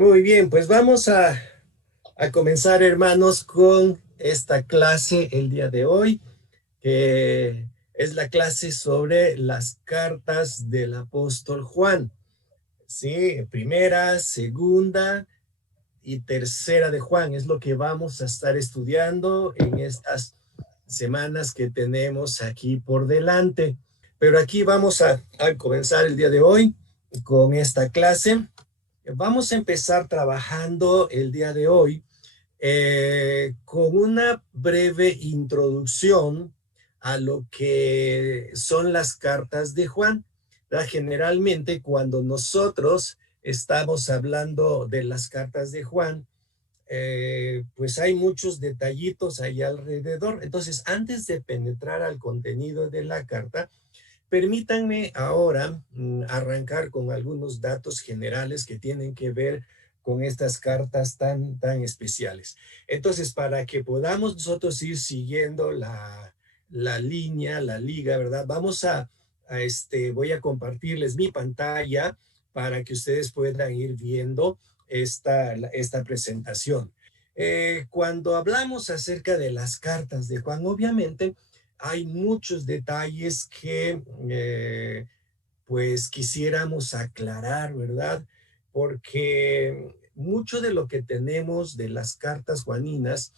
Muy bien, pues vamos a comenzar, hermanos, con esta clase el día de hoy, que es la clase sobre las cartas del apóstol Juan. Sí, primera, segunda y tercera de Juan es lo que vamos a estar estudiando en estas semanas que tenemos aquí por delante. Pero aquí vamos a comenzar el día de hoy con esta clase. Vamos a empezar trabajando el día de hoy con una breve introducción a lo que son las cartas de Juan. ¿Verdad? Generalmente cuando nosotros estamos hablando de las cartas de Juan, pues hay muchos detallitos ahí alrededor. Entonces, antes de penetrar al contenido de la carta, permítanme ahora arrancar con algunos datos generales que tienen que ver con estas cartas tan especiales. Entonces, para que podamos nosotros ir siguiendo la línea, la liga, ¿verdad? Voy a compartirles mi pantalla para que ustedes puedan ir viendo esta presentación. Cuando hablamos acerca de las cartas de Juan, obviamente, hay muchos detalles que pues quisiéramos aclarar, ¿verdad? Porque mucho de lo que tenemos de las cartas juaninas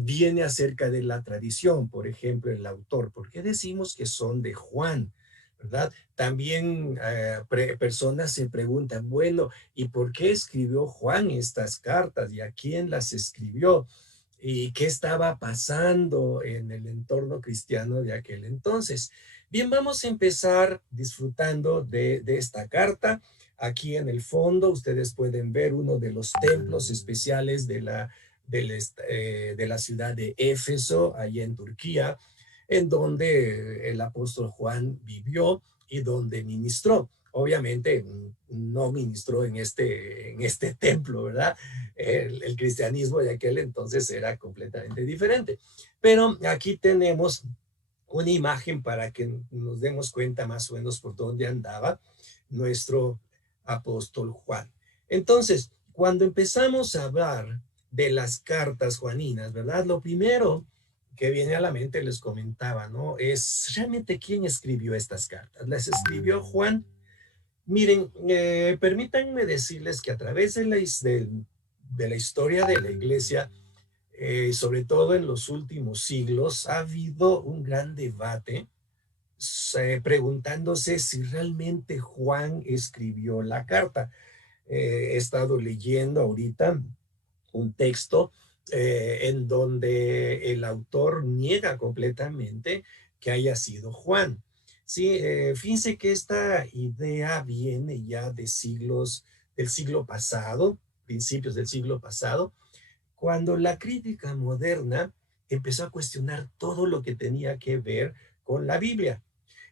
viene acerca de la tradición, por ejemplo, el autor. ¿Por qué decimos que son de Juan? ¿Verdad? También personas se preguntan, bueno, ¿y por qué escribió Juan estas cartas y a quién las escribió? ¿Y qué estaba pasando en el entorno cristiano de aquel entonces? Bien, vamos a empezar disfrutando de esta carta. Aquí en el fondo ustedes pueden ver uno de los templos especiales de la ciudad de Éfeso, allá en Turquía, en donde el apóstol Juan vivió y donde ministró. Obviamente no ministró en este templo, ¿verdad? El cristianismo de aquel entonces era completamente diferente. Pero aquí tenemos una imagen para que nos demos cuenta más o menos por dónde andaba nuestro apóstol Juan. Entonces, cuando empezamos a hablar de las cartas juaninas, ¿verdad? Lo primero que viene a la mente, les comentaba, ¿no? Es realmente quién escribió estas cartas. ¿Las escribió Juan? Miren, permítanme decirles que a través de la historia de la iglesia, sobre todo en los últimos siglos, ha habido un gran debate preguntándose si realmente Juan escribió la carta. He estado leyendo ahorita un texto en donde el autor niega completamente que haya sido Juan. Sí, fíjense que esta idea viene ya de siglos, del siglo pasado, principios del siglo pasado, cuando la crítica moderna empezó a cuestionar todo lo que tenía que ver con la Biblia.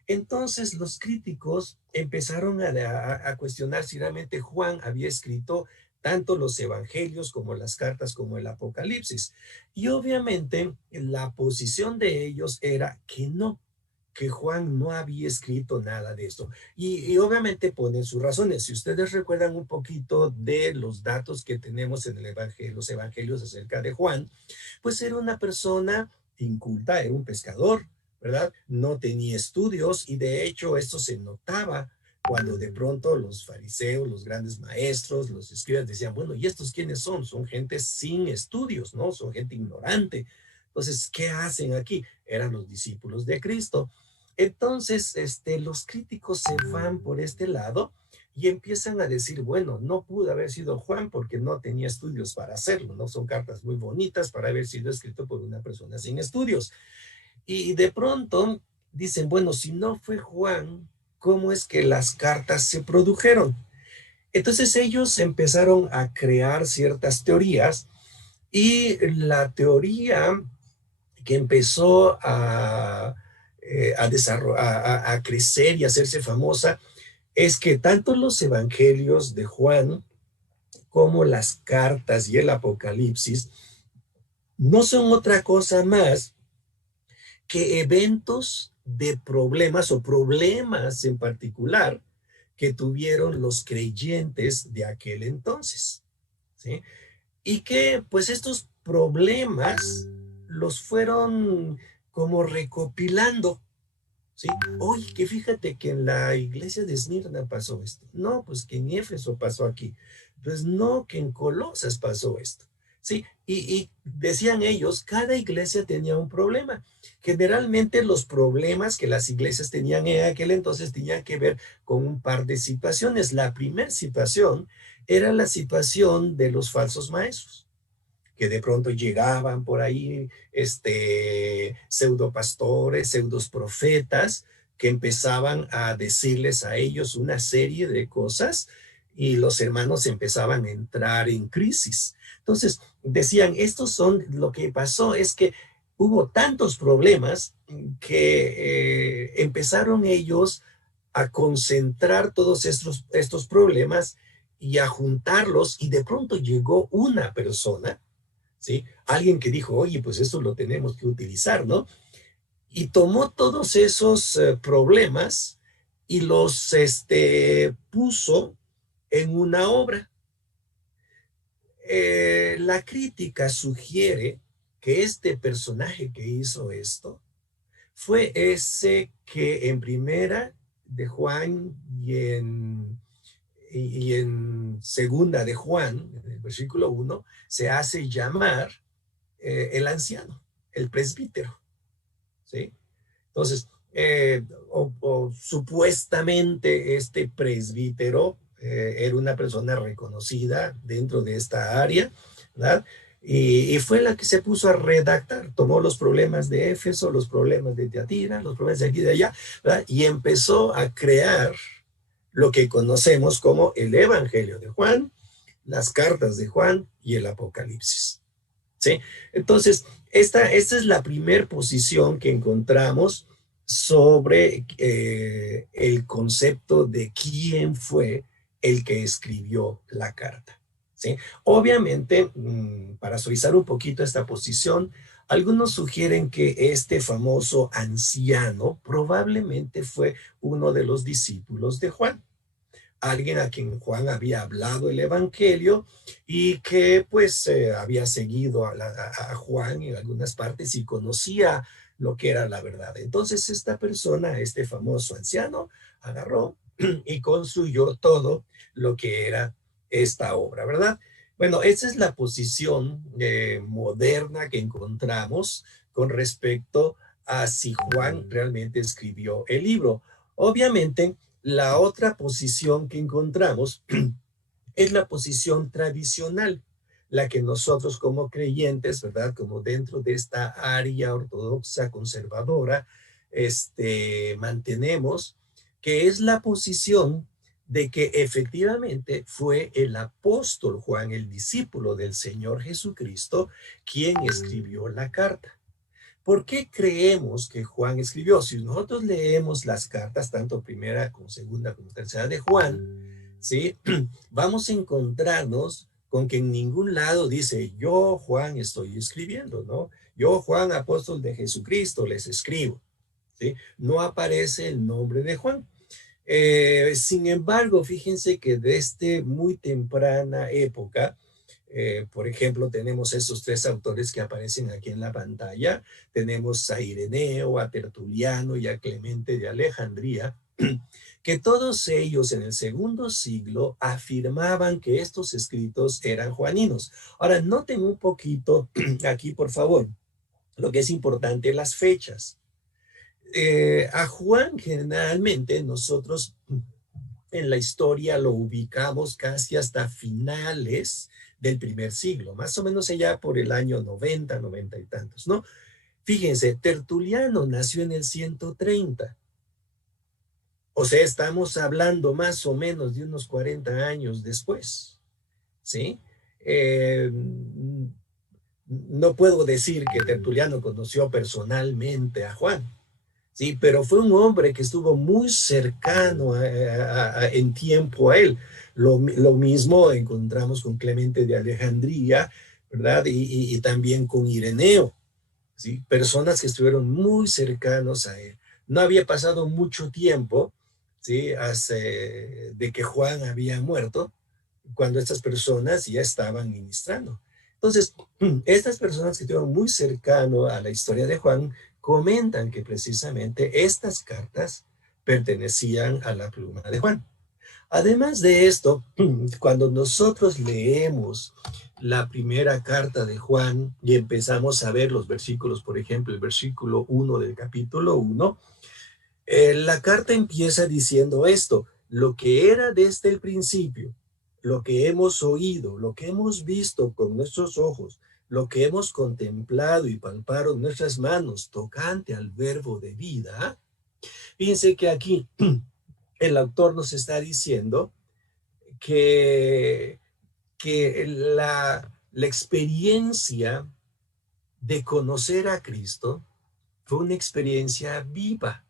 Entonces los críticos empezaron a cuestionar si realmente Juan había escrito tanto los evangelios como las cartas como el Apocalipsis. Y obviamente la posición de ellos era que no, que Juan no había escrito nada de esto. Y obviamente ponen sus razones. Si ustedes recuerdan un poquito de los datos que tenemos en el evangelio, los evangelios acerca de Juan, pues era una persona inculta, era un pescador, ¿verdad? No tenía estudios y de hecho esto se notaba cuando de pronto los fariseos, los grandes maestros, los escribas decían, bueno, ¿y estos quiénes son? Son gente sin estudios, ¿no? Son gente ignorante. Entonces, ¿qué hacen aquí? Eran los discípulos de Cristo. Entonces, los críticos se van por este lado y empiezan a decir, bueno, no pudo haber sido Juan porque no tenía estudios para hacerlo, ¿no? Son cartas muy bonitas para haber sido escrito por una persona sin estudios. Y de pronto dicen, bueno, si no fue Juan, ¿cómo es que las cartas se produjeron? Entonces ellos empezaron a crear ciertas teorías y la teoría que empezó a crecer y a hacerse famosa es que tanto los evangelios de Juan como las cartas y el Apocalipsis no son otra cosa más que eventos de problemas o problemas en particular que tuvieron los creyentes de aquel entonces. ¿sí? Y que pues estos problemas los fueron como recopilando, ¿sí? Oye, que fíjate que en la iglesia de Esmirna pasó esto. No, pues que en Éfeso pasó aquí. Pues no, que en Colosas pasó esto. Sí, y decían ellos, cada iglesia tenía un problema. Generalmente los problemas que las iglesias tenían en aquel entonces tenían que ver con un par de situaciones. La primera situación era la situación de los falsos maestros que de pronto llegaban por ahí pseudopastores, pseudos profetas, que empezaban a decirles a ellos una serie de cosas y los hermanos empezaban a entrar en crisis. Entonces, decían, estos son, lo que pasó es que hubo tantos problemas que empezaron ellos a concentrar todos estos problemas y a juntarlos y de pronto llegó una persona, ¿sí? Alguien que dijo, oye, pues esto lo tenemos que utilizar, ¿no? Y tomó todos esos problemas y los puso en una obra. La crítica sugiere que este personaje que hizo esto fue ese que en primera de Juan y en segunda de Juan, en el versículo 1, se hace llamar el anciano, el presbítero, ¿sí? Entonces, supuestamente este presbítero era una persona reconocida dentro de esta área, ¿verdad? Y fue la que se puso a redactar, tomó los problemas de Éfeso, los problemas de Teatira, los problemas de aquí y de allá, ¿verdad? Y empezó a crear lo que conocemos como el Evangelio de Juan, las cartas de Juan y el Apocalipsis. ¿Sí? Entonces, esta es la primera posición que encontramos sobre el concepto de quién fue el que escribió la carta. ¿Sí? Obviamente, para suavizar un poquito esta posición, algunos sugieren que este famoso anciano probablemente fue uno de los discípulos de Juan, alguien a quien Juan había hablado el Evangelio y que pues había seguido a Juan en algunas partes y conocía lo que era la verdad. Entonces esta persona, este famoso anciano, agarró y construyó todo lo que era esta obra, ¿verdad? Bueno, esa es la posición moderna que encontramos con respecto a si Juan realmente escribió el libro. Obviamente, la otra posición que encontramos es la posición tradicional, la que nosotros como creyentes, ¿verdad? Como dentro de esta área ortodoxa conservadora, mantenemos, que es la posición de que efectivamente fue el apóstol Juan, el discípulo del Señor Jesucristo, quien escribió la carta. ¿Por qué creemos que Juan escribió? Si nosotros leemos las cartas, tanto primera como segunda como tercera de Juan, ¿sí? Vamos a encontrarnos con que en ningún lado dice, yo Juan estoy escribiendo, ¿no? Yo Juan, apóstol de Jesucristo, les escribo, ¿sí? No aparece el nombre de Juan. Sin embargo, fíjense que desde muy temprana época, por ejemplo, tenemos esos tres autores que aparecen aquí en la pantalla. Tenemos a Ireneo, a Tertuliano y a Clemente de Alejandría, que todos ellos en el segundo siglo afirmaban que estos escritos eran juaninos. Ahora, noten un poquito aquí, por favor, lo que es importante, las fechas. A Juan generalmente nosotros en la historia lo ubicamos casi hasta finales del primer siglo, más o menos allá por el año 90, 90 y tantos, ¿no? Fíjense, Tertuliano nació en el 130, o sea, estamos hablando más o menos de unos 40 años después, ¿sí? Eh, no puedo decir que Tertuliano conoció personalmente a Juan, sí, pero fue un hombre que estuvo muy cercano en tiempo a él. Lo mismo encontramos con Clemente de Alejandría, ¿verdad? Y también con Ireneo, ¿sí? Personas que estuvieron muy cercanos a él. No había pasado mucho tiempo, ¿sí? De que Juan había muerto, cuando estas personas ya estaban ministrando. Entonces, estas personas que estuvieron muy cercano a la historia de Juan comentan que precisamente estas cartas pertenecían a la pluma de Juan. Además de esto, cuando nosotros leemos la primera carta de Juan y empezamos a ver los versículos, por ejemplo, el versículo 1 del capítulo 1, la carta empieza diciendo esto: lo que era desde el principio, lo que hemos oído, lo que hemos visto con nuestros ojos, lo que hemos contemplado y palpado en nuestras manos tocante al verbo de vida. Fíjense que aquí el autor nos está diciendo que, la experiencia de conocer a Cristo fue una experiencia viva,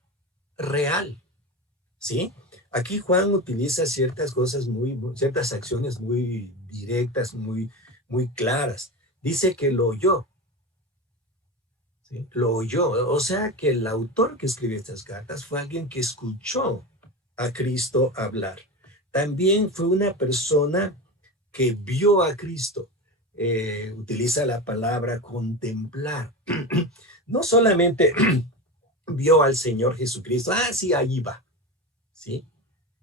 real, ¿sí? Aquí Juan utiliza ciertas cosas ciertas acciones muy directas, muy claras. Dice que lo oyó, ¿sí? Lo oyó, o sea que el autor que escribió estas cartas fue alguien que escuchó a Cristo hablar. También fue una persona que vio a Cristo. Utiliza la palabra contemplar. No solamente vio al Señor Jesucristo, sí, ahí va, ¿sí?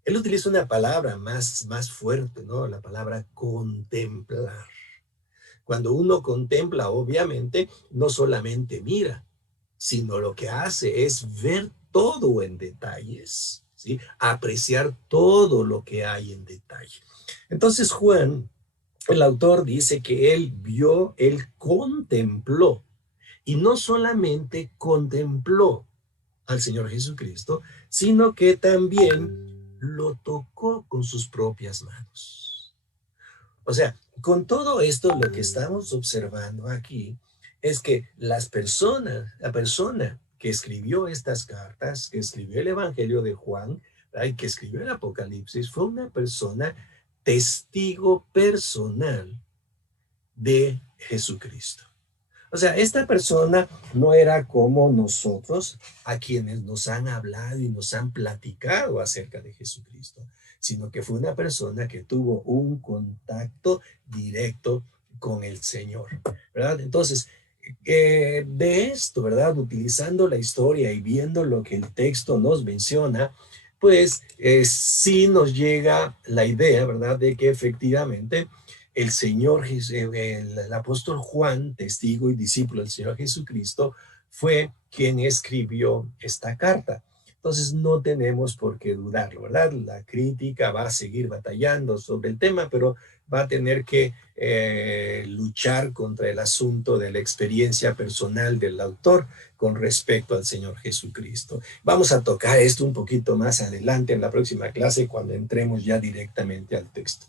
Él utiliza una palabra más fuerte, ¿no? La palabra contemplar. Cuando uno contempla, obviamente, no solamente mira, sino lo que hace es ver todo en detalles, ¿sí? Apreciar todo lo que hay en detalle. Entonces Juan, el autor, dice que él vio, él contempló, y no solamente contempló al Señor Jesucristo, sino que también lo tocó con sus propias manos. O sea, con todo esto lo que estamos observando aquí es que la persona que escribió estas cartas, que escribió el Evangelio de Juan, y que escribió el Apocalipsis, fue una persona testigo personal de Jesucristo. O sea, esta persona no era como nosotros, a quienes nos han hablado y nos han platicado acerca de Jesucristo, sino que fue una persona que tuvo un contacto directo con el Señor, ¿verdad? Entonces, de esto, ¿verdad? Utilizando la historia y viendo lo que el texto nos menciona, pues sí nos llega la idea, ¿verdad? De que efectivamente el Señor, el apóstol Juan, testigo y discípulo del Señor Jesucristo, fue quien escribió esta carta. Entonces no tenemos por qué dudarlo, ¿verdad? La crítica va a seguir batallando sobre el tema, pero va a tener que luchar contra el asunto de la experiencia personal del autor con respecto al Señor Jesucristo. Vamos a tocar esto un poquito más adelante en la próxima clase cuando entremos ya directamente al texto.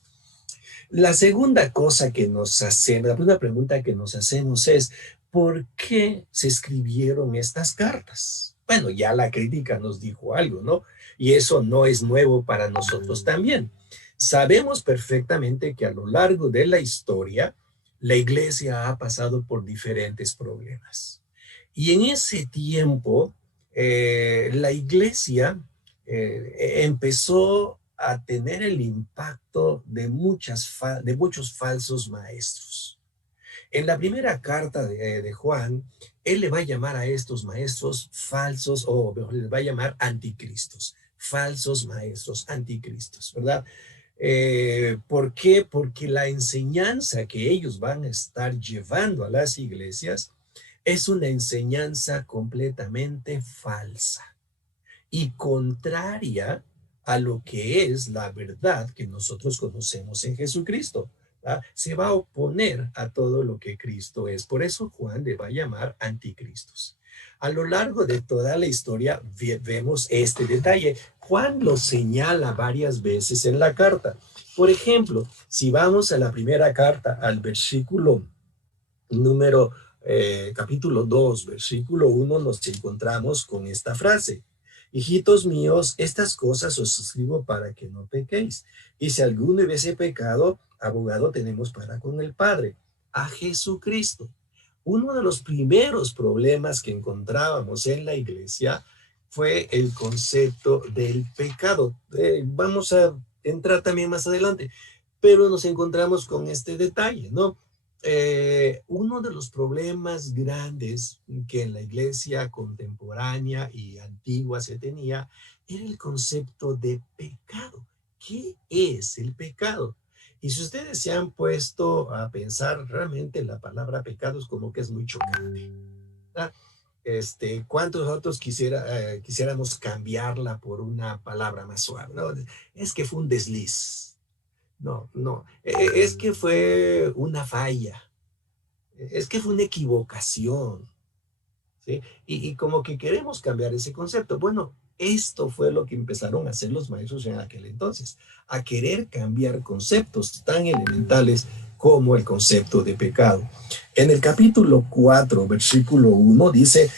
La segunda cosa que nos hacemos, la primera pregunta que nos hacemos es: ¿por qué se escribieron estas cartas? Bueno, ya la crítica nos dijo algo, ¿no? Y eso no es nuevo para nosotros también. Sabemos perfectamente que a lo largo de la historia, la iglesia ha pasado por diferentes problemas. Y en ese tiempo, la iglesia empezó a tener el impacto de muchos falsos maestros. En la primera carta de Juan, él le va a llamar a estos maestros falsos, o les va a llamar anticristos, falsos maestros, anticristos, ¿verdad? ¿Por qué? Porque la enseñanza que ellos van a estar llevando a las iglesias es una enseñanza completamente falsa y contraria a lo que es la verdad que nosotros conocemos en Jesucristo. ¿verdad? Se va a oponer a todo lo que Cristo es. Por eso Juan le va a llamar anticristos. A lo largo de toda la historia vemos este detalle. Juan lo señala varias veces en la carta. Por ejemplo, si vamos a la primera carta, al versículo número capítulo 2, versículo 1, nos encontramos con esta frase: hijitos míos, estas cosas os escribo para que no pequéis. Y si alguno hubiese pecado, abogado tenemos para con el Padre, a Jesucristo. Uno de los primeros problemas que encontrábamos en la iglesia fue el concepto del pecado. Vamos a entrar también más adelante. Pero nos encontramos con este detalle, ¿no? Uno de los problemas grandes que en la iglesia contemporánea y antigua se tenía era el concepto de pecado. ¿Qué es el pecado? Y si ustedes se han puesto a pensar, realmente la palabra pecado es como que es muy chocante, ¿verdad? ¿Cuántos otros quisiéramos cambiarla por una palabra más suave? ¿No? Es que fue un desliz. No, no, es que fue una falla, es que fue una equivocación, ¿sí? Y como que queremos cambiar ese concepto. Bueno, esto fue lo que empezaron a hacer los maestros en aquel entonces, a querer cambiar conceptos tan elementales como el concepto de pecado. En el capítulo 4, versículo 1, dice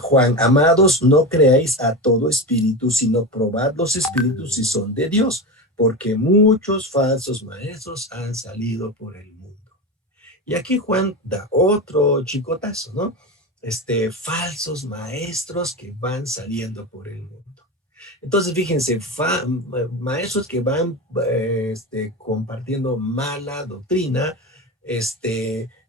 Juan, amados, no creáis a todo espíritu, sino probad los espíritus si son de Dios, porque muchos falsos maestros han salido por el mundo. Y aquí Juan da otro chicotazo, ¿no? Falsos maestros que van saliendo por el mundo. Entonces, fíjense, maestros que van compartiendo mala doctrina,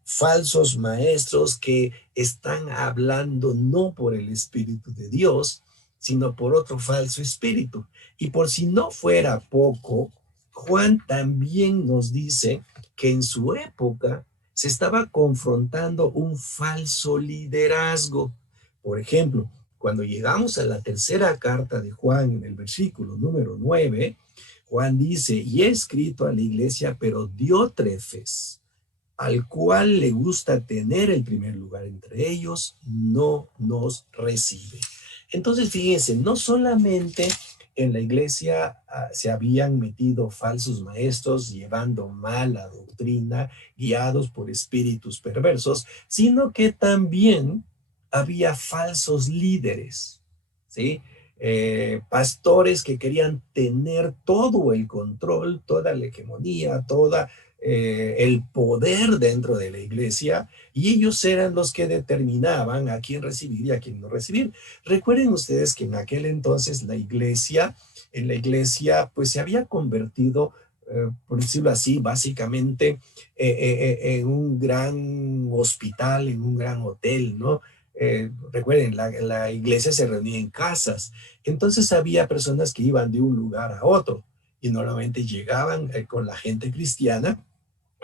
falsos maestros que están hablando no por el Espíritu de Dios, sino por otro falso espíritu. Y por si no fuera poco, Juan también nos dice que en su época se estaba confrontando un falso liderazgo. Por ejemplo, cuando llegamos a la tercera carta de Juan, en el versículo número 9, Juan dice, y he escrito a la iglesia, pero Diótrefes, al cual le gusta tener el primer lugar entre ellos, no nos recibe. Entonces, fíjense, no solamente en la iglesia se habían metido falsos maestros llevando mala doctrina, guiados por espíritus perversos, sino que también había falsos líderes, ¿sí? Pastores que querían tener todo el control, toda la hegemonía, toda el poder dentro de la iglesia, y ellos eran los que determinaban a quién recibir y a quién no recibir. Recuerden ustedes que en aquel entonces en la iglesia, pues se había convertido, por decirlo así, básicamente en un gran hospital, en un gran hotel, ¿no? Recuerden, la iglesia se reunía en casas, entonces había personas que iban de un lugar a otro y normalmente llegaban con la gente cristiana,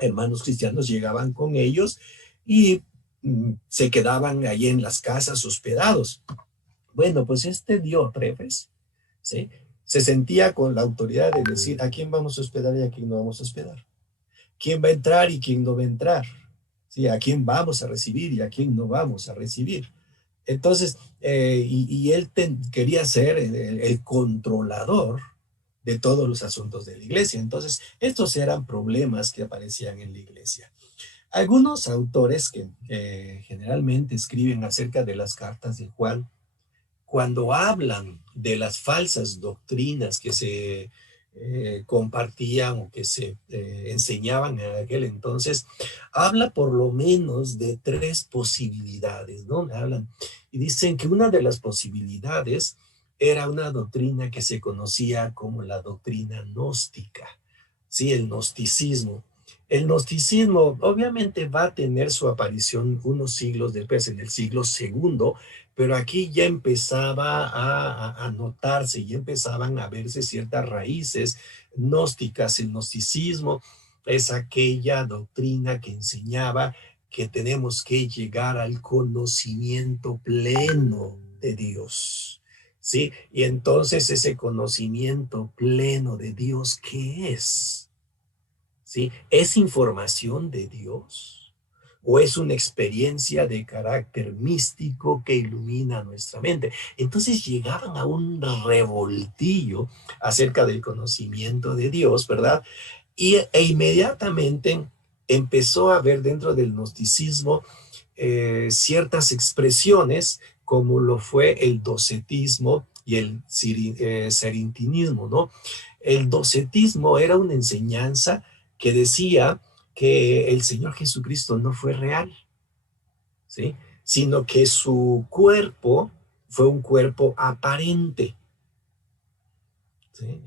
hermanos cristianos llegaban con ellos y se quedaban ahí en las casas hospedados. Bueno, pues Diótrefes, ¿sí? Se sentía con la autoridad de decir a quién vamos a hospedar y a quién no vamos a hospedar. Quién va a entrar y quién no va a entrar. ¿Sí? A quién vamos a recibir y a quién no vamos a recibir. Entonces, y él quería ser el controlador de todos los asuntos de la iglesia. Entonces, estos eran problemas que aparecían en la iglesia. Algunos autores que generalmente escriben acerca de las cartas de Juan, cuando hablan de las falsas doctrinas que se compartían o que se enseñaban en aquel entonces, habla por lo menos de tres posibilidades, ¿no? Hablan y dicen que una de las posibilidades era una doctrina que se conocía como la doctrina gnóstica, ¿sí? El gnosticismo. El gnosticismo obviamente va a tener su aparición unos siglos después, en el siglo segundo, pero aquí ya empezaba a notarse, ya empezaban a verse ciertas raíces gnósticas. El gnosticismo es aquella doctrina que enseñaba que tenemos que llegar al conocimiento pleno de Dios, ¿sí? Y entonces ese conocimiento pleno de Dios, ¿qué es? ¿Sí? ¿Es información de Dios? ¿O es una experiencia de carácter místico que ilumina nuestra mente? Entonces llegaban a un revoltillo acerca del conocimiento de Dios, ¿verdad? E inmediatamente empezó a haber dentro del gnosticismo ciertas expresiones como lo fue el docetismo y el serintinismo, ¿no? El docetismo era una enseñanza que decía que el Señor Jesucristo no fue real, ¿sí? Sino que su cuerpo fue un cuerpo aparente, ¿Sí?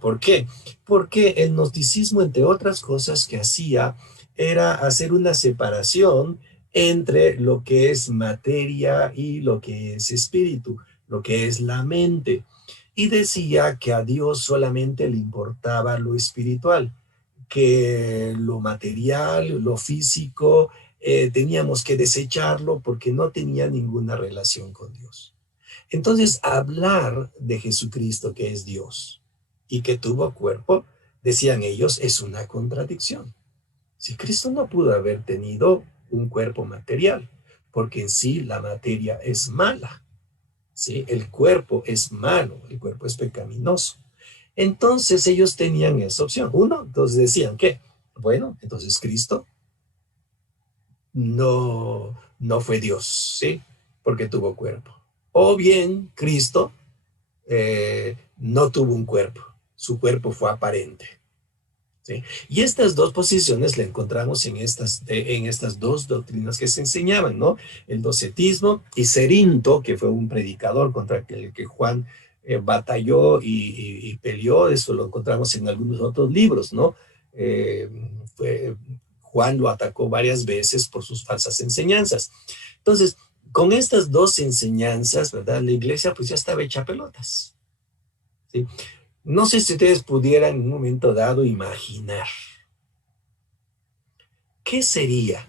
¿Por qué? Porque el gnosticismo, entre otras cosas que hacía, era hacer una separación entre lo que es materia y lo que es espíritu, lo que es la mente. Y decía que a Dios solamente le importaba lo espiritual, que lo material, lo físico, teníamos que desecharlo porque no tenía ninguna relación con Dios. Entonces, hablar de Jesucristo, que es Dios y que tuvo cuerpo, decían ellos, es una contradicción. Si Cristo no pudo haber tenido un cuerpo material, porque en sí la materia es mala, ¿sí? El cuerpo es malo, el cuerpo es pecaminoso. Entonces ellos tenían esa opción. Uno, entonces decían que, bueno, entonces Cristo no fue Dios, ¿sí? Porque tuvo cuerpo. O bien Cristo no tuvo un cuerpo, su cuerpo fue aparente. ¿Sí? Y estas dos posiciones la encontramos en estas dos doctrinas que se enseñaban, ¿no? El docetismo y Cerinto, que fue un predicador contra el que Juan batalló y peleó, eso lo encontramos en algunos otros libros, ¿no? Eh, Juan lo atacó varias veces por sus falsas enseñanzas. Entonces, con estas dos enseñanzas, ¿verdad? La iglesia pues ya estaba hecha pelotas. ¿Sí? No sé si ustedes pudieran en un momento dado imaginar qué sería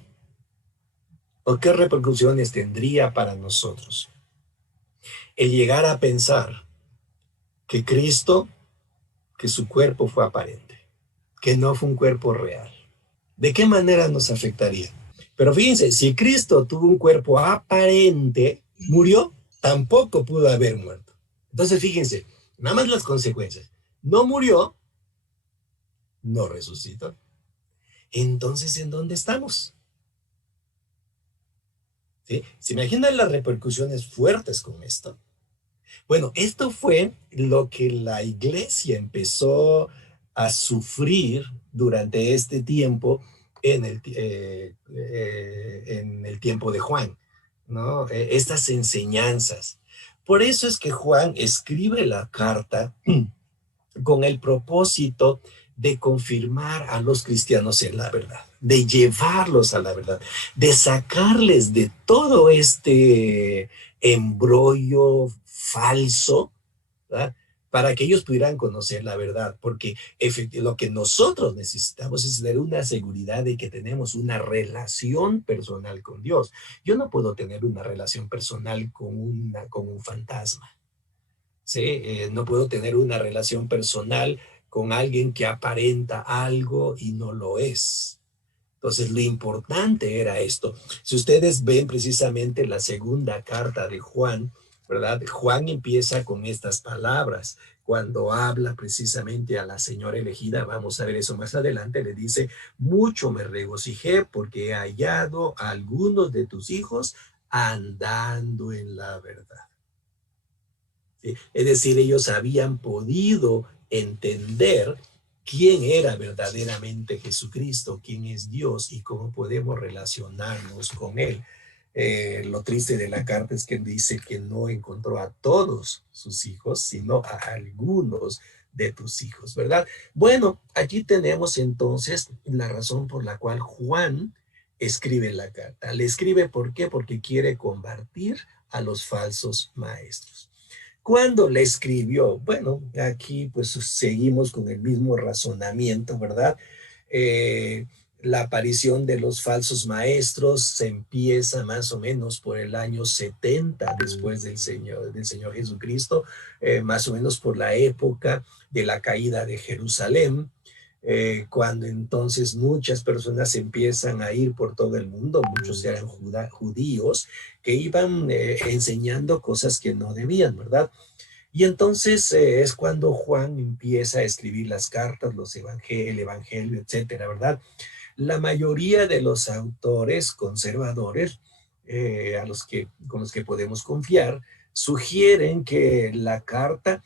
o qué repercusiones tendría para nosotros el llegar a pensar que Cristo, que su cuerpo fue aparente, que no fue un cuerpo real. ¿De qué manera nos afectaría? Pero fíjense, si Cristo tuvo un cuerpo aparente, murió, tampoco pudo haber muerto. Entonces fíjense, nada más las consecuencias. No murió, no resucitó. Entonces, ¿en dónde estamos? ¿Sí? ¿Se imaginan las repercusiones fuertes con esto? Bueno, esto fue lo que la iglesia empezó a sufrir durante este tiempo en el tiempo de Juan, ¿no? Estas enseñanzas. Por eso es que Juan escribe la carta con el propósito de confirmar a los cristianos en la verdad, de llevarlos a la verdad, de sacarles de todo este embrollo falso, ¿verdad? Para que ellos pudieran conocer la verdad, porque lo que nosotros necesitamos es tener una seguridad de que tenemos una relación personal con Dios. Yo no puedo tener una relación personal con un fantasma. ¿Sí? No puedo tener una relación personal con alguien que aparenta algo y no lo es. Entonces, lo importante era esto. Si ustedes ven precisamente la segunda carta de Juan, ¿verdad? Juan empieza con estas palabras. Cuando habla precisamente a la señora elegida, vamos a ver eso más adelante, le dice, mucho me regocijé porque he hallado a algunos de tus hijos andando en la verdad. ¿Sí? Es decir, ellos habían podido entender quién era verdaderamente Jesucristo, quién es Dios y cómo podemos relacionarnos con Él. Lo triste de la carta es que dice que no encontró a todos sus hijos, sino a algunos de tus hijos, ¿verdad? Bueno, aquí tenemos entonces la razón por la cual Juan escribe la carta. Le escribe, ¿por qué? Porque quiere combatir a los falsos maestros. ¿Cuándo la escribió? Bueno, aquí pues seguimos con el mismo razonamiento, ¿verdad? Eh, la aparición de los falsos maestros se empieza más o menos por el año 70 después del Señor Jesucristo, más o menos por la época de la caída de Jerusalén, cuando entonces muchas personas empiezan a ir por todo el mundo, muchos eran judíos que iban enseñando cosas que no debían, ¿verdad? Y entonces es cuando Juan empieza a escribir las cartas, el evangelio, etcétera, ¿verdad? La mayoría de los autores conservadores con los que podemos confiar sugieren que la carta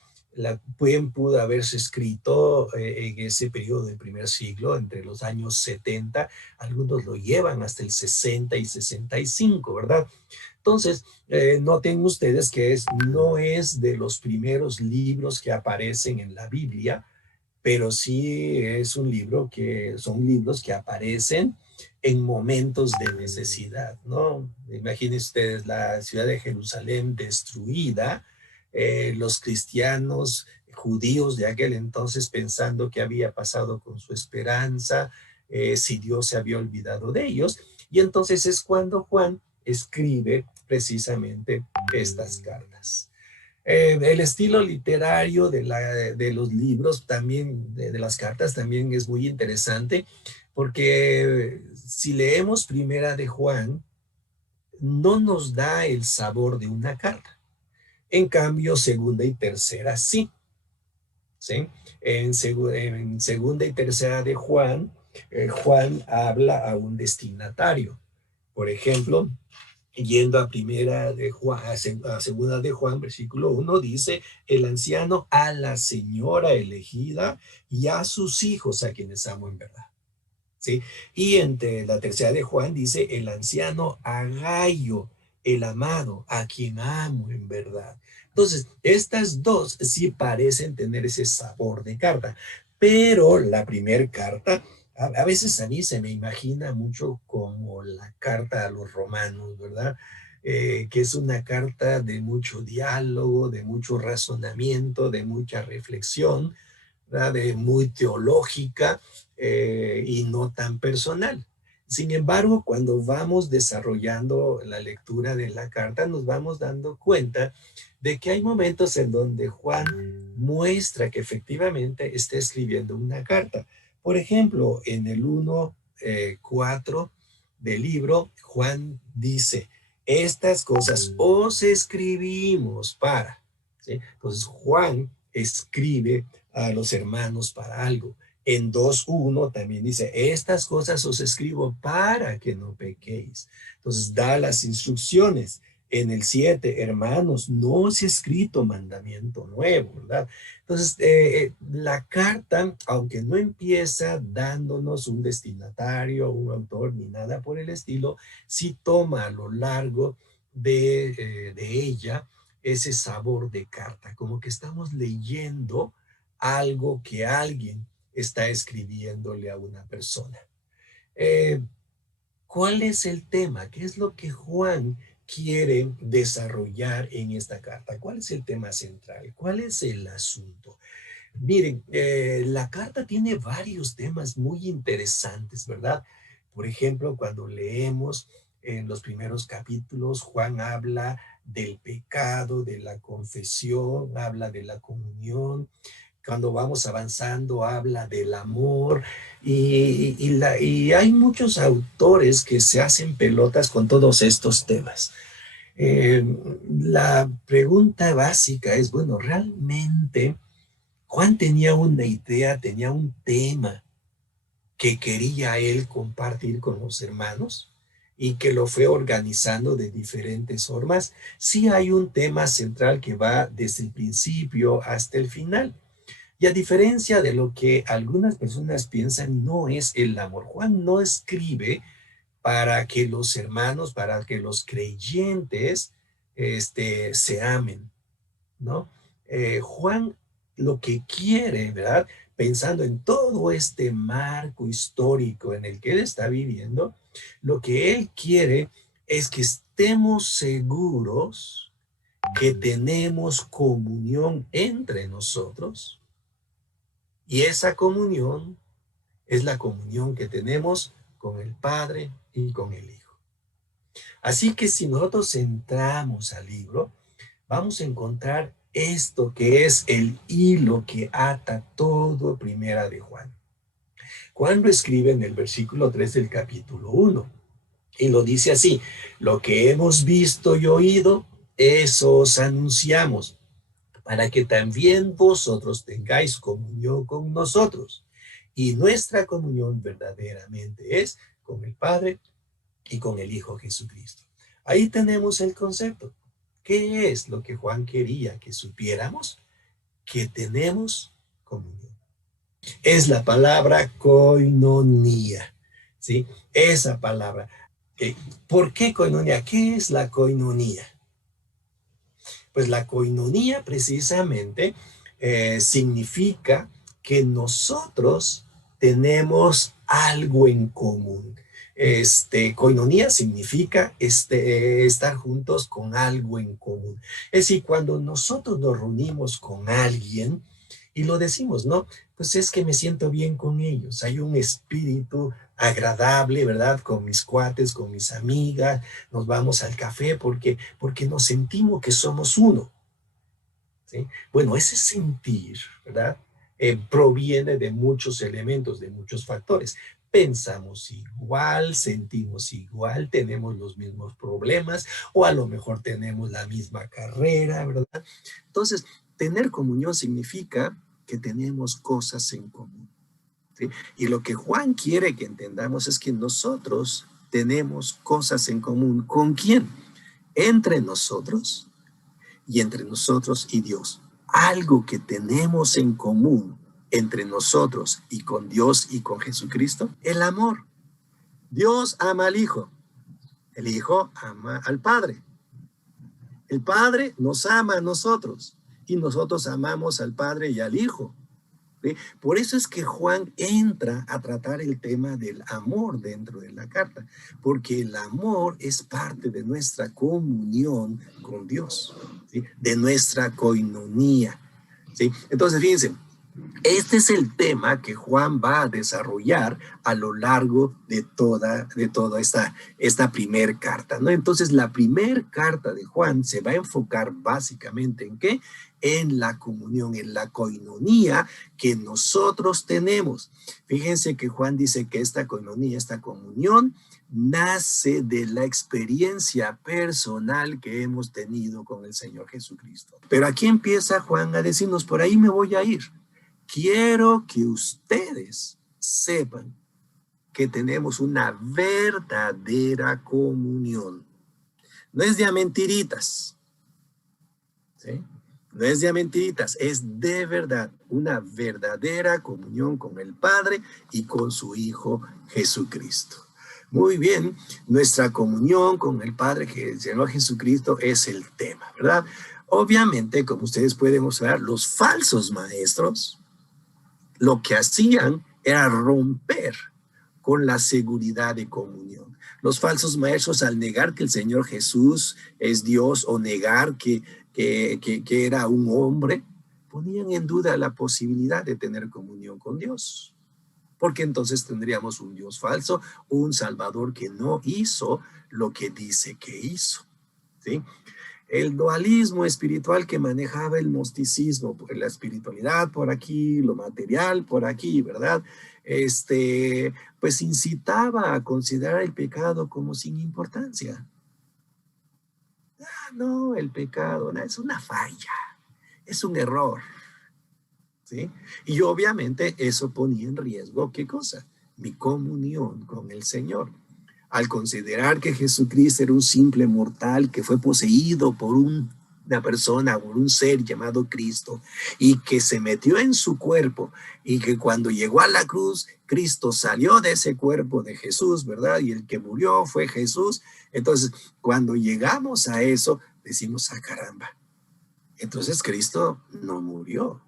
pudo haberse escrito en ese periodo del primer siglo, entre los años 70, algunos lo llevan hasta el 60 y 65, ¿verdad? Entonces, noten ustedes que no es de los primeros libros que aparecen en la Biblia, pero sí es un libro son libros que aparecen en momentos de necesidad, ¿no? Imaginen ustedes la ciudad de Jerusalén destruida, los cristianos judíos de aquel entonces pensando qué había pasado con su esperanza, si Dios se había olvidado de ellos, y entonces es cuando Juan escribe precisamente estas cartas. El estilo literario de los libros también, de las cartas también es muy interesante, porque si leemos Primera de Juan, no nos da el sabor de una carta. En cambio, Segunda y Tercera sí. ¿Sí? En Segunda y Tercera de Juan, Juan habla a un destinatario. Por ejemplo, yendo a primera de Juan, a segunda de Juan, versículo 1, dice, el anciano a la señora elegida y a sus hijos a quienes amo en verdad. ¿Sí? Y entre la tercera de Juan dice, el anciano a Gayo, el amado, a quien amo en verdad. Entonces, estas dos sí parecen tener ese sabor de carta, pero la primera carta, a veces a mí se me imagina mucho como la carta a los romanos, ¿verdad? Que es una carta de mucho diálogo, de mucho razonamiento, de mucha reflexión, ¿verdad? De muy teológica, y no tan personal. Sin embargo, cuando vamos desarrollando la lectura de la carta, nos vamos dando cuenta de que hay momentos en donde Juan muestra que efectivamente está escribiendo una carta. Por ejemplo, en el 1:4 del libro, Juan dice, estas cosas os escribimos para. ¿Sí? Entonces, Juan escribe a los hermanos para algo. En 2:1 también dice, estas cosas os escribo para que no pequéis. Entonces da las instrucciones. En el 7, hermanos, no os he escrito mandamiento nuevo, ¿verdad? Entonces, la carta, aunque no empieza dándonos un destinatario, un autor, ni nada por el estilo, sí toma a lo largo de ella ese sabor de carta, como que estamos leyendo algo que alguien está escribiéndole a una persona. Eh, ¿Cuál es el tema? ¿Qué es lo que Juan quiere desarrollar en esta carta? ¿Cuál es el tema central? ¿Cuál es el asunto? Miren, la carta tiene varios temas muy interesantes, ¿verdad? Por ejemplo, cuando leemos en los primeros capítulos, Juan habla del pecado, de la confesión, habla de la comunión. Cuando vamos avanzando, habla del amor y hay muchos autores que se hacen pelotas con todos estos temas. Eh, la pregunta básica es, bueno, ¿realmente Juan tenía una idea, tenía un tema que quería él compartir con los hermanos y que lo fue organizando de diferentes formas? Sí hay un tema central que va desde el principio hasta el final. Y a diferencia de lo que algunas personas piensan, no es el amor. Juan no escribe para que los hermanos, para que los creyentes se amen, ¿no? Juan lo que quiere, ¿verdad? Pensando en todo este marco histórico en el que él está viviendo, lo que él quiere es que estemos seguros que tenemos comunión entre nosotros y esa comunión es la comunión que tenemos con el Padre y con el Hijo. Así que si nosotros entramos al libro, vamos a encontrar esto que es el hilo que ata todo Primera de Juan. Juan lo escribe en el versículo 3 del capítulo 1 y lo dice así, lo que hemos visto y oído, eso os anunciamos, para que también vosotros tengáis comunión con nosotros. Y nuestra comunión verdaderamente es con el Padre y con el Hijo Jesucristo. Ahí tenemos el concepto. ¿Qué es lo que Juan quería que supiéramos? Que tenemos comunión. Es la palabra koinonia, ¿sí? Esa palabra. ¿Okay? ¿Por qué coinonía? ¿Qué es la coinonía? Pues la coinonía precisamente significa que nosotros tenemos algo en común. Coinonía significa estar juntos con algo en común. Es decir, cuando nosotros nos reunimos con alguien y lo decimos, ¿no? Pues es que me siento bien con ellos. Hay un espíritu agradable, ¿verdad? Con mis cuates, con mis amigas, nos vamos al café porque nos sentimos que somos uno. ¿Sí? Bueno, ese sentir, ¿verdad? Proviene de muchos elementos, de muchos factores. Pensamos igual, sentimos igual, tenemos los mismos problemas o a lo mejor tenemos la misma carrera, ¿verdad? Entonces, tener comunión significa que tenemos cosas en común. ¿Sí? Y lo que Juan quiere que entendamos es que nosotros tenemos cosas en común. ¿Con quién? Entre nosotros y entre nosotros y Dios. Algo que tenemos en común entre nosotros y con Dios y con Jesucristo, el amor. Dios ama al Hijo, el Hijo ama al Padre. El Padre nos ama a nosotros y nosotros amamos al Padre y al Hijo. ¿Sí? Por eso es que Juan entra a tratar el tema del amor dentro de la carta, porque el amor es parte de nuestra comunión con Dios, ¿sí? De nuestra coinonía. ¿Sí? Entonces, fíjense, este es el tema que Juan va a desarrollar a lo largo de toda esta primer carta, ¿no? Entonces, la primer carta de Juan se va a enfocar básicamente ¿en qué? En la comunión, en la coinonía que nosotros tenemos. Fíjense que Juan dice que esta coinonía, esta comunión, nace de la experiencia personal que hemos tenido con el Señor Jesucristo. Pero aquí empieza Juan a decirnos, por ahí me voy a ir. Quiero que ustedes sepan que tenemos una verdadera comunión. No es de a mentiritas, ¿sí? No es de a mentiritas, es de verdad una verdadera comunión con el Padre y con su Hijo Jesucristo. Muy bien, nuestra comunión con el Padre, el Señor Jesucristo, es el tema, ¿verdad? Obviamente, como ustedes pueden observar, los falsos maestros lo que hacían era romper con la seguridad de comunión. Los falsos maestros, al negar que el Señor Jesús es Dios o negar que era un hombre, ponían en duda la posibilidad de tener comunión con Dios. Porque entonces tendríamos un Dios falso, un Salvador que no hizo lo que dice que hizo. ¿Sí? El dualismo espiritual que manejaba el gnosticismo, la espiritualidad por aquí, lo material por aquí, ¿verdad? Pues incitaba a considerar el pecado como sin importancia. No, el pecado no, es una falla, es un error, ¿sí? Y obviamente eso ponía en riesgo, ¿qué cosa? Mi comunión con el Señor. Al considerar que Jesucristo era un simple mortal que fue poseído por una persona, por un ser llamado Cristo, y que se metió en su cuerpo, y que cuando llegó a la cruz, Cristo salió de ese cuerpo de Jesús, ¿verdad? Y el que murió fue Jesús. Entonces, cuando llegamos a eso, decimos, caramba, entonces Cristo no murió.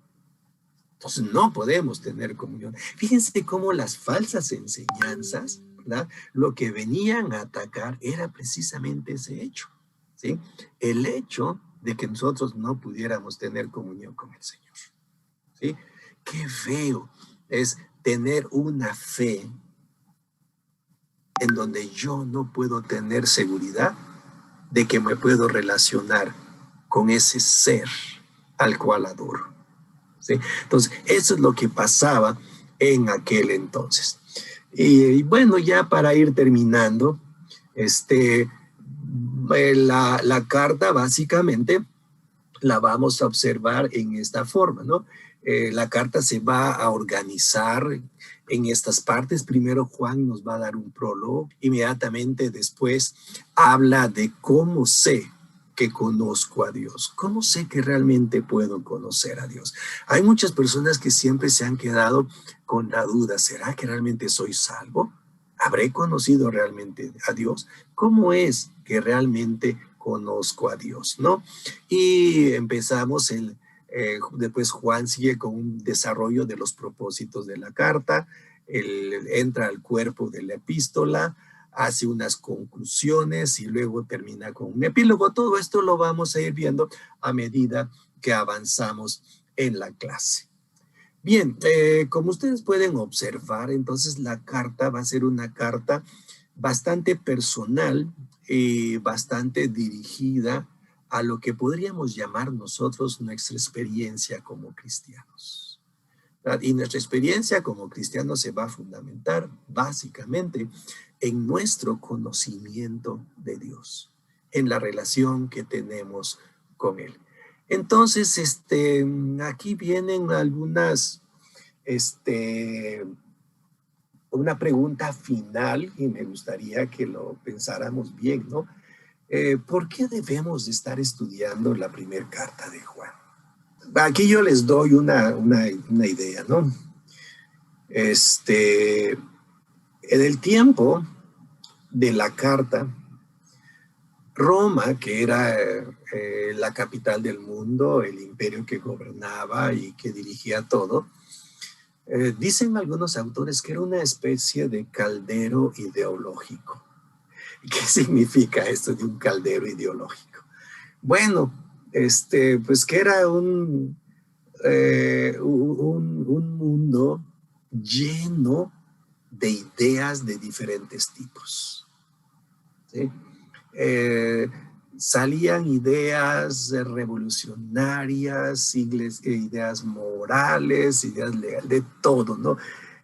Entonces no podemos tener comunión. Fíjense cómo las falsas enseñanzas, ¿verdad? Lo que venían a atacar era precisamente ese hecho, ¿sí? El hecho de que nosotros no pudiéramos tener comunión con el Señor, ¿sí? Qué feo es tener una fe en donde yo no puedo tener seguridad de que me puedo relacionar con ese ser al cual adoro. ¿Sí? Entonces, eso es lo que pasaba en aquel entonces. Y bueno, ya para ir terminando, la carta básicamente la vamos a observar en esta forma, ¿no? La carta se va a organizar en estas partes. Primero Juan nos va a dar un prólogo, inmediatamente después habla de cómo sé que conozco a Dios. ¿Cómo sé que realmente puedo conocer a Dios? Hay muchas personas que siempre se han quedado con la duda, ¿será que realmente soy salvo? ¿Habré conocido realmente a Dios? ¿Cómo es que realmente conozco a Dios, no? Y empezamos después Juan sigue con un desarrollo de los propósitos de la carta, él entra al cuerpo de la epístola, hace unas conclusiones y luego termina con un epílogo. Todo esto lo vamos a ir viendo a medida que avanzamos en la clase. Bien, como ustedes pueden observar, entonces la carta va a ser una carta bastante personal y bastante dirigida a lo que podríamos llamar nosotros nuestra experiencia como cristianos, ¿verdad? Y nuestra experiencia como cristianos se va a fundamentar básicamente en nuestro conocimiento de Dios, en la relación que tenemos con Él. Entonces, aquí vienen algunas, una pregunta final y me gustaría que lo pensáramos bien, ¿no? ¿Por qué debemos de estar estudiando la primera carta de Juan? Aquí yo les doy una idea, ¿no? En el tiempo de la carta, Roma, que era la capital del mundo, el imperio que gobernaba y que dirigía todo, dicen algunos autores que era una especie de caldero ideológico. ¿Qué significa esto de un caldero ideológico? Bueno, pues que era un mundo lleno de ideas de diferentes tipos, ¿sí? Salían ideas revolucionarias, ideas morales, ideas legales, de todo, ¿no?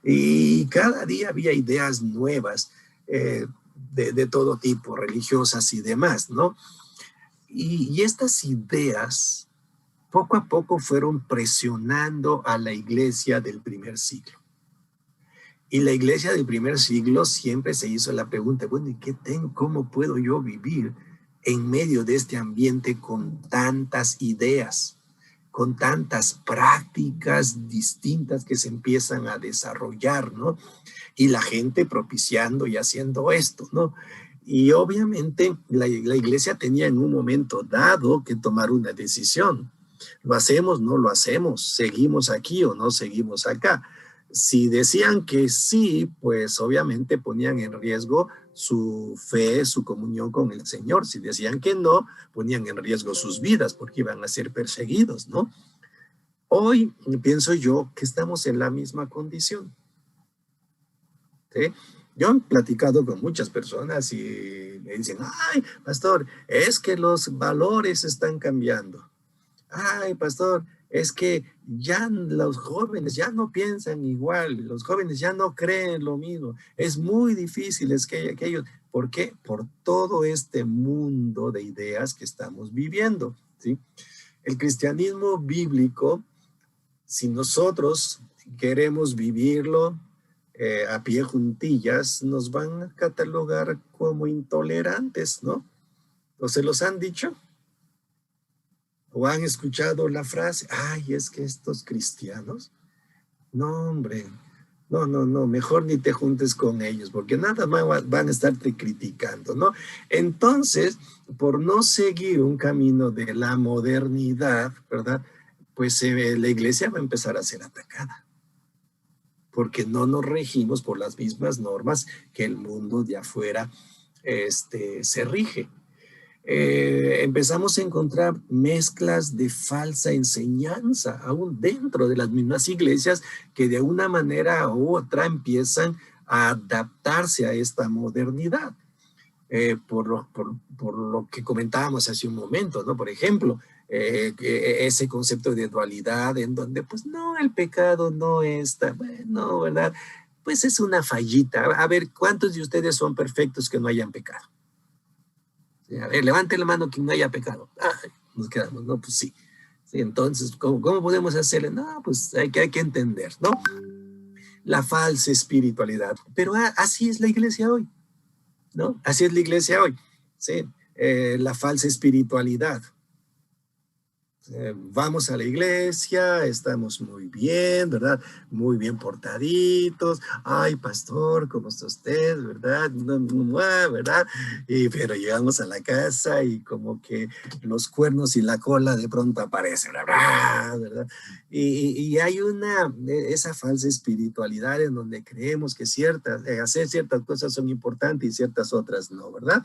Y cada día había ideas nuevas de todo tipo, religiosas y demás, ¿no? Y estas ideas poco a poco fueron presionando a la iglesia del primer siglo. Y la iglesia del primer siglo siempre se hizo la pregunta, bueno, ¿y qué tengo? ¿Cómo puedo yo vivir en medio de este ambiente con tantas ideas, con tantas prácticas distintas que se empiezan a desarrollar, ¿no? Y la gente propiciando y haciendo esto, ¿no? Y obviamente la iglesia tenía en un momento dado que tomar una decisión. ¿Lo hacemos? ¿No lo hacemos? ¿Seguimos aquí o no seguimos acá? Si decían que sí, pues obviamente ponían en riesgo su fe, su comunión con el Señor. Si decían que no, ponían en riesgo sus vidas porque iban a ser perseguidos, ¿no? Hoy pienso yo que estamos en la misma condición, ¿sí? Yo he platicado con muchas personas y me dicen, ay, pastor, es que los valores están cambiando. Ay, pastor, es que ya los jóvenes ya no piensan igual, los jóvenes ya no creen lo mismo. Es muy difícil, es que ellos, ¿por qué? Por todo este mundo de ideas que estamos viviendo, ¿sí? El cristianismo bíblico, si nosotros queremos vivirlo a pie juntillas, nos van a catalogar como intolerantes, ¿no? ¿O se los han dicho? ¿O han escuchado la frase? Ay, es que estos cristianos, no, hombre, no, mejor ni te juntes con ellos, porque nada más van a estarte criticando, ¿no? Entonces, por no seguir un camino de la modernidad, ¿verdad? Pues la iglesia va a empezar a ser atacada, porque no nos regimos por las mismas normas que el mundo de afuera se rige. Empezamos a encontrar mezclas de falsa enseñanza aún dentro de las mismas iglesias que de una manera u otra empiezan a adaptarse a esta modernidad. Por lo que comentábamos hace un momento, ¿no? Por ejemplo, ese concepto de dualidad en donde, pues no, el pecado no está, bueno, ¿verdad? Pues es una fallita. A ver, ¿cuántos de ustedes son perfectos que no hayan pecado? A ver, levante la mano quien no haya pecado. Ay, nos quedamos, no, pues sí. Sí, entonces, ¿cómo podemos hacerle? No, pues hay que entender, ¿no? La falsa espiritualidad. Pero así es la iglesia hoy, ¿no? Así es la iglesia hoy, ¿sí? La falsa espiritualidad. vamos a la iglesia, estamos muy bien, ¿verdad? Muy bien portaditos. Ay, pastor, ¿cómo está usted? ¿Verdad? ¿Verdad? Pero llegamos a la casa y como que los cuernos y la cola de pronto aparecen, ¿verdad? Y hay esa falsa espiritualidad en donde creemos que hacer ciertas cosas son importantes y ciertas otras no, ¿verdad?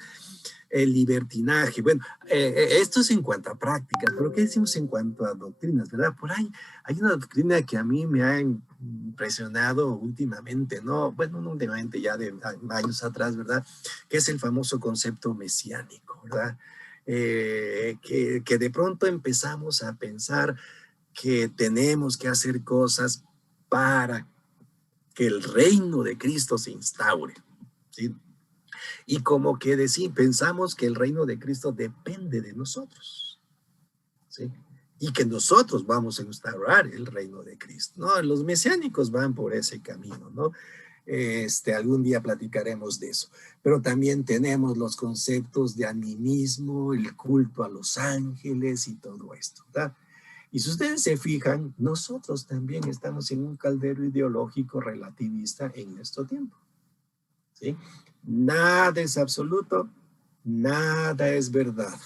El libertinaje. Bueno, esto es en cuanto a prácticas, pero ¿qué decimos en cuanto a doctrinas, verdad? Por ahí hay una doctrina que a mí me ha impresionado últimamente, ¿no? Bueno, no últimamente, ya de años atrás, ¿verdad? Que es el famoso concepto mesiánico, ¿verdad? Que de pronto empezamos a pensar que tenemos que hacer cosas para que el reino de Cristo se instaure, ¿sí? Y como que pensamos que el reino de Cristo depende de nosotros, ¿sí? Y que nosotros vamos a instaurar el reino de Cristo, ¿no? Los mesiánicos van por ese camino, ¿no? Algún día platicaremos de eso. Pero también tenemos los conceptos de animismo, el culto a los ángeles y todo esto, ¿verdad? Y si ustedes se fijan, nosotros también estamos en un caldero ideológico relativista en nuestro tiempo, ¿sí? Nada es absoluto, nada es verdad.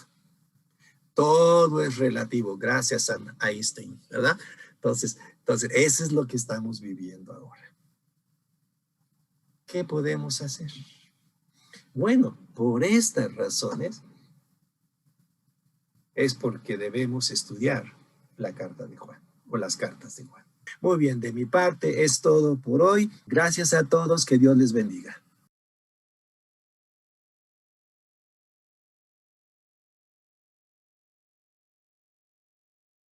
Todo es relativo, gracias a Einstein, ¿verdad? Entonces, eso es lo que estamos viviendo ahora. ¿Qué podemos hacer? Bueno, por estas razones es porque debemos estudiar la carta de Juan o las cartas de Juan. Muy bien, de mi parte es todo por hoy. Gracias a todos, que Dios les bendiga.